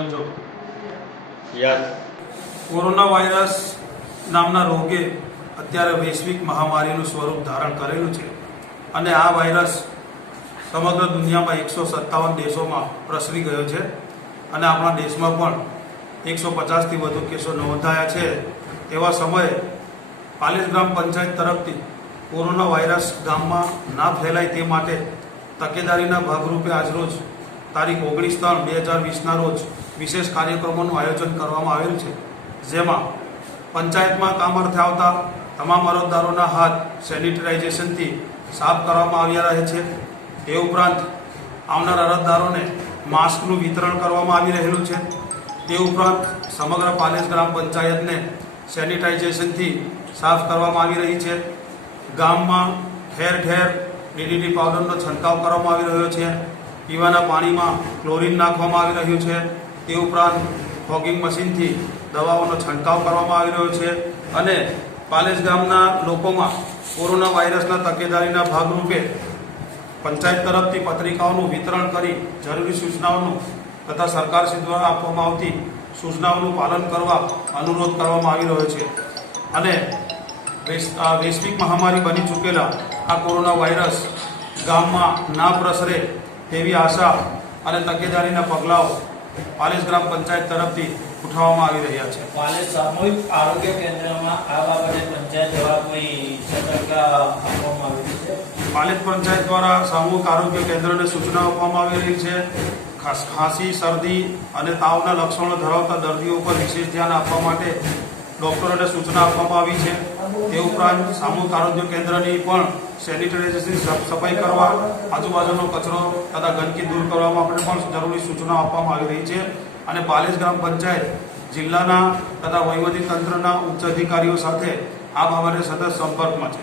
બોલજો યાદ corona virus નામના રોગે અત્યારે વૈશ્વિક મહામારીનું સ્વરૂપ ધારણ કરેલું છે અને આ વાયરસ સમગ્ર દુનિયામાં 157 દેશોમાં પ્રસરી ગયો છે અને આપણા દેશમાં પણ 150થી વધુ કેસો નોંધાયા છે। તેવા સમયે પાલેજ ગ્રામ પંચાયત તરફથી કોરોના વાયરસ ગામમાં ના ફેલાય તે માટે તકેદારીના ભાગરૂપે આજરોજ તારીખ 19/3/2020ના રોજ વિશેષ કાર્યક્રમોનું આયોજન કરવામાં આવેલ છે, જેમાં પંચાયતમાં કામ અર્થે આવતા તમામ અરજદારોના હાથ સેનિટાઇઝેશનથી સાફ કરવામાં આવ્યા રહે છે। તે ઉપરાંત આવનાર અરજદારોને માસ્કનું વિતરણ કરવામાં આવી રહેલું છે। તે ઉપરાંત સમગ્ર પાલેજ ગ્રામ પંચાયતને સેનિટાઇઝેશનથી સાફ કરવામાં આવી રહી છે। ગામમાં ઠેર ઠેર DDT પાવડરનો છંટકાવ કરવામાં આવી રહ્યો છે। પીવાના પાણીમાં ક્લોરીન નાખવામાં આવી રહ્યું છે। તે ઉપરાંત ફોગિંગ મશીનથી દવાઓનો છંટકાવ કરવામાં આવી રહ્યો છે અને પાલેજ ગામના લોકોમાં કોરોના વાયરસના તકેદારીના ભાગરૂપે પંચાયત તરફથી પત્રિકાઓનું વિતરણ કરી જરૂરી સૂચનાઓનું તથા સરકારશ્રી દ્વારા આપવામાં આવતી સૂચનાઓનું પાલન કરવા અનુરોધ કરવામાં આવી રહ્યો છે અને વૈશ્વિક મહામારી બની ચૂકેલા આ કોરોના વાયરસ ગામમાં ના પ્રસરે તેવી આશા અને તકેદારીના પગલાઓ પાલેજ ગ્રામ પંચાયત તરફથી ઉઠાવવામાં આવી રહ્યા છે। પાલેજ સામૂહિક આરોગ્ય કેન્દ્રમાં આ બાબતે પંચાયત દ્વારા કોઈ સતર્કતા આપવામાં આવી છે? પાલેજ પંચાયત દ્વારા સામૂહિક આરોગ્ય કેન્દ્રને સૂચના આપવામાં આવી રહી છે। ખાંસી, શરદી અને તાવના લક્ષણો ધરાવતા દર્દીઓ પર વિશેષ ધ્યાન આપવા માટે ડોક્ટરોને સૂચના આપવામાં આવી છે। તે ઉપરાંત સામૂહિક આરોગ્ય કેન્દ્રની પણ સેનિટાઇઝેશનની સફાઈ કરવા, આજુબાજુનો કચરો તથા ગંદકી દૂર કરવા માટે પણ જરૂરી સૂચના આપવામાં આવી રહી છે અને પાલેજ ગ્રામ પંચાયત જિલ્લાના તથા વહીવટી તંત્રના ઉચ્ચ અધિકારીઓ સાથે આ બાબતે સતત સંપર્કમાં છે।